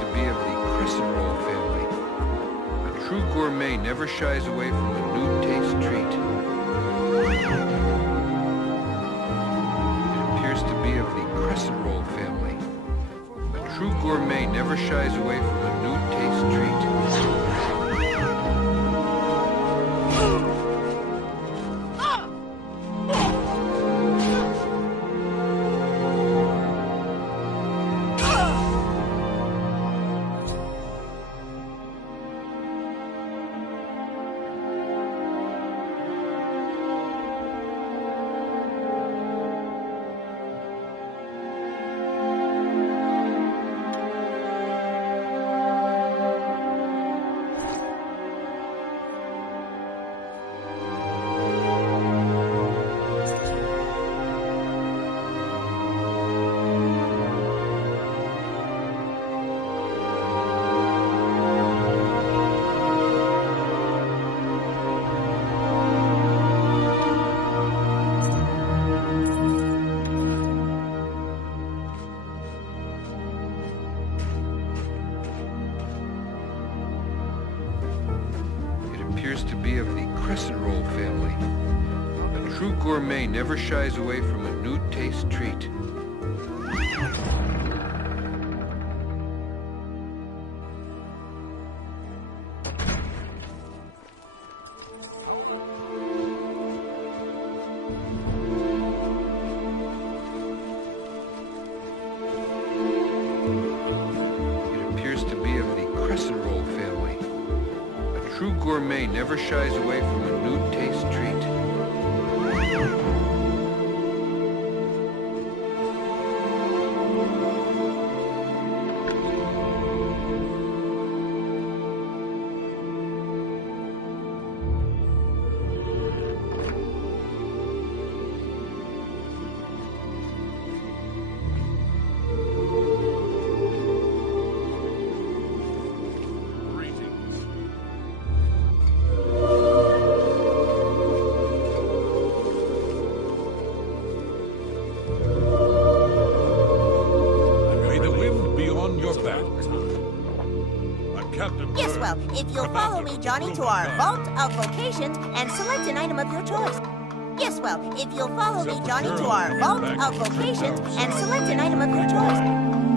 to be of the crescent roll family. A true gourmet never shies away from a new taste treat. It appears to be of the crescent roll family. A true gourmet never shies away from a new taste treat. To be of the crescent roll family. A true gourmet never shies away from a new taste treat. It appears to be of the crescent roll family. True gourmet never shies away from a new taste treat. If you'll follow me, Johnny, to our vault of locations and select an item of your choice. Yes, well, if you'll follow me, Johnny, to our vault of locations and select an item of your choice.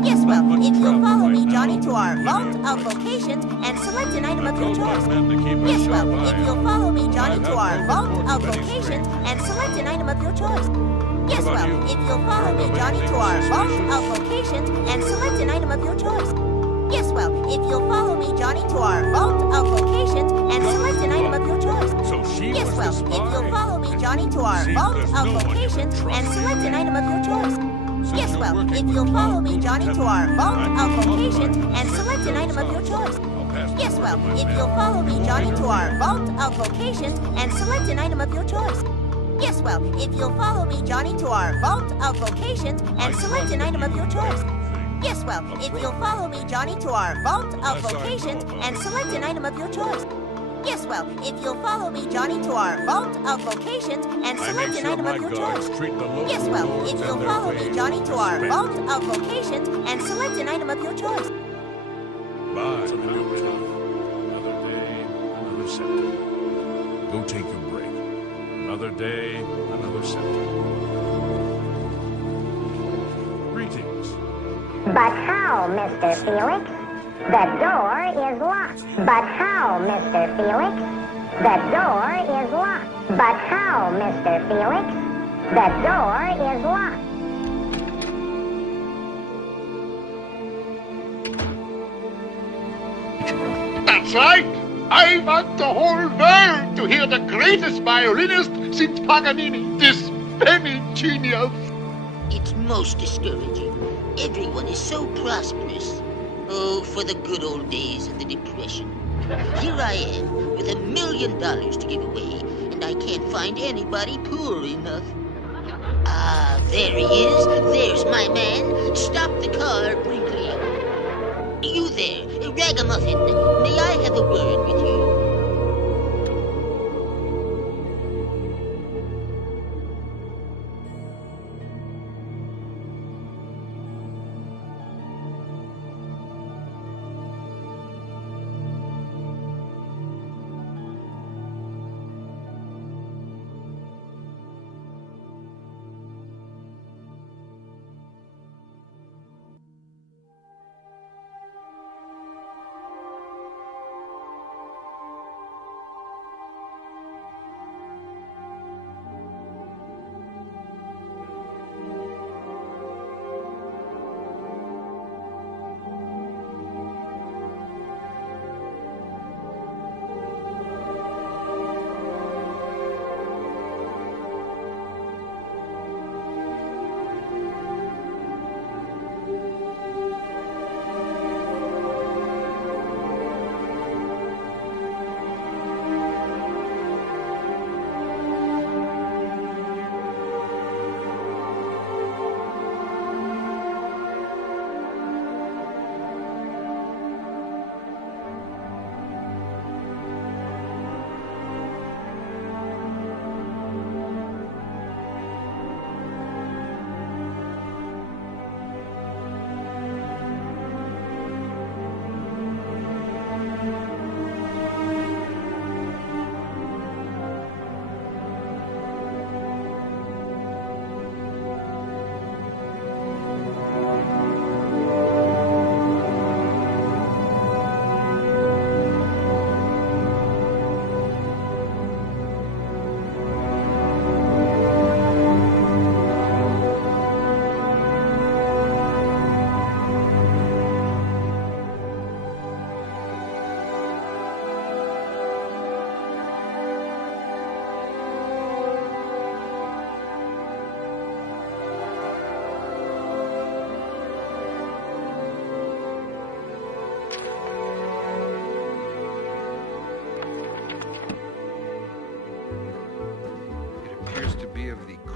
Yes, well, if you'll follow me, Johnny, to our vault of locations and select an item of your choice. Yes, well, if you'll follow me, Johnny, to our vault of locations and select an item of your choice. Yes, well, if you'll follow me, Johnny, to our vault of locations and select an item of your choice. Yes, well, if you'll follow me, Johnny, to our vault of locations and select an item of your choice. Yes, well, if you'll follow me, Johnny, to our vault of locations and select an item of your choice. Yes, well, if you'll follow me, Johnny, to our vault of locations and select an item of your choice. Yes, well, if you'll follow me, Johnny, to our vault of locations and select an item of your choice. Yes, well, if you'll follow me, Johnny, to our vault of locations and select an item of your choice. Yes, well, if you'll follow me, Johnny, to our vault of locations and select an item of your choice. Yes, well, if you'll follow me, Johnny, to our vault of locations and select an item of your choice. Yes, well, if you'll follow me, Johnny, to our vault of locations and select an item of your choice. Bye. Another day, another symptom. Go take your break. Another day, another symptom. Greetings. But how, Mr. Felix? The door is locked. But how, Mr. Felix? The door is locked. But how, Mr. Felix? The door is locked. That's right! I want the whole world to hear the greatest violinist since Paganini, this very genius. It's most discouraging. Everyone is so prosperous. Oh, for the good old days of the Depression. Here I am, with $1 million to give away, and I can't find anybody poor enough. Ah, there he is. There's my man. Stop the car, Brinkley. You there, Ragamuffin. May I have a word with you?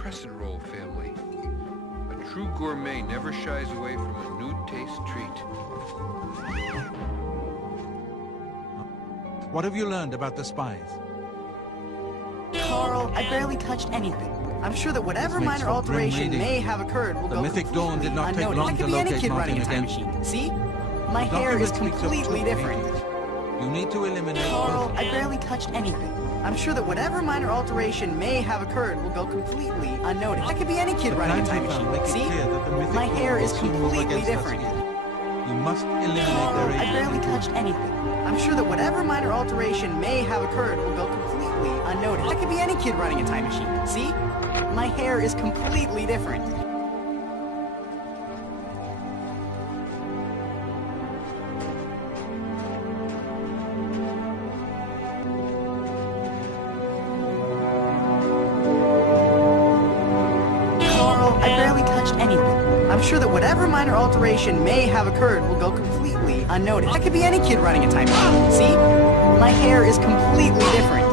crescent roll family. A true gourmet never shies away from a new taste treat. What have you learned about the spies? Carl, I barely touched anything. I'm sure that whatever This makes minor for alteration grim reading. may have occurred will The go mythic dawn did not take unnoticed. long That to could be any locate kid running a Martin time again. machine. See? My The hair is document speaks of completely two different. pages. You need to eliminate Carl, both. I barely touched anything. I'm sure that whatever minor alteration may have occurred will go completely unnoticed. That could be any kid The running a plans time we found make machine. it See? clear that the mythic My dawn hair will is soon move completely against us different. here. You must eliminate Carl, their I agent. barely touched anything. I'm sure that whatever minor alteration may have occurred will go completely unnoticed. That could be any kid running a time machine. See? My hair is completely different. Carl, I barely touched anything. I'm sure that whatever minor alteration may have occurred will go completely unnoticed. That could be any kid running a time machine. See? My hair is completely different.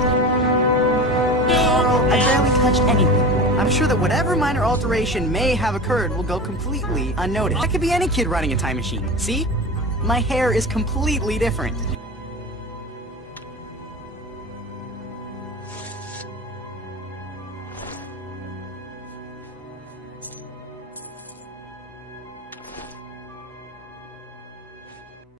Carl, I barely touched anything. I'm sure that whatever minor alteration may have occurred will go completely unnoticed. That could be any kid running a time machine. See? My hair is completely different.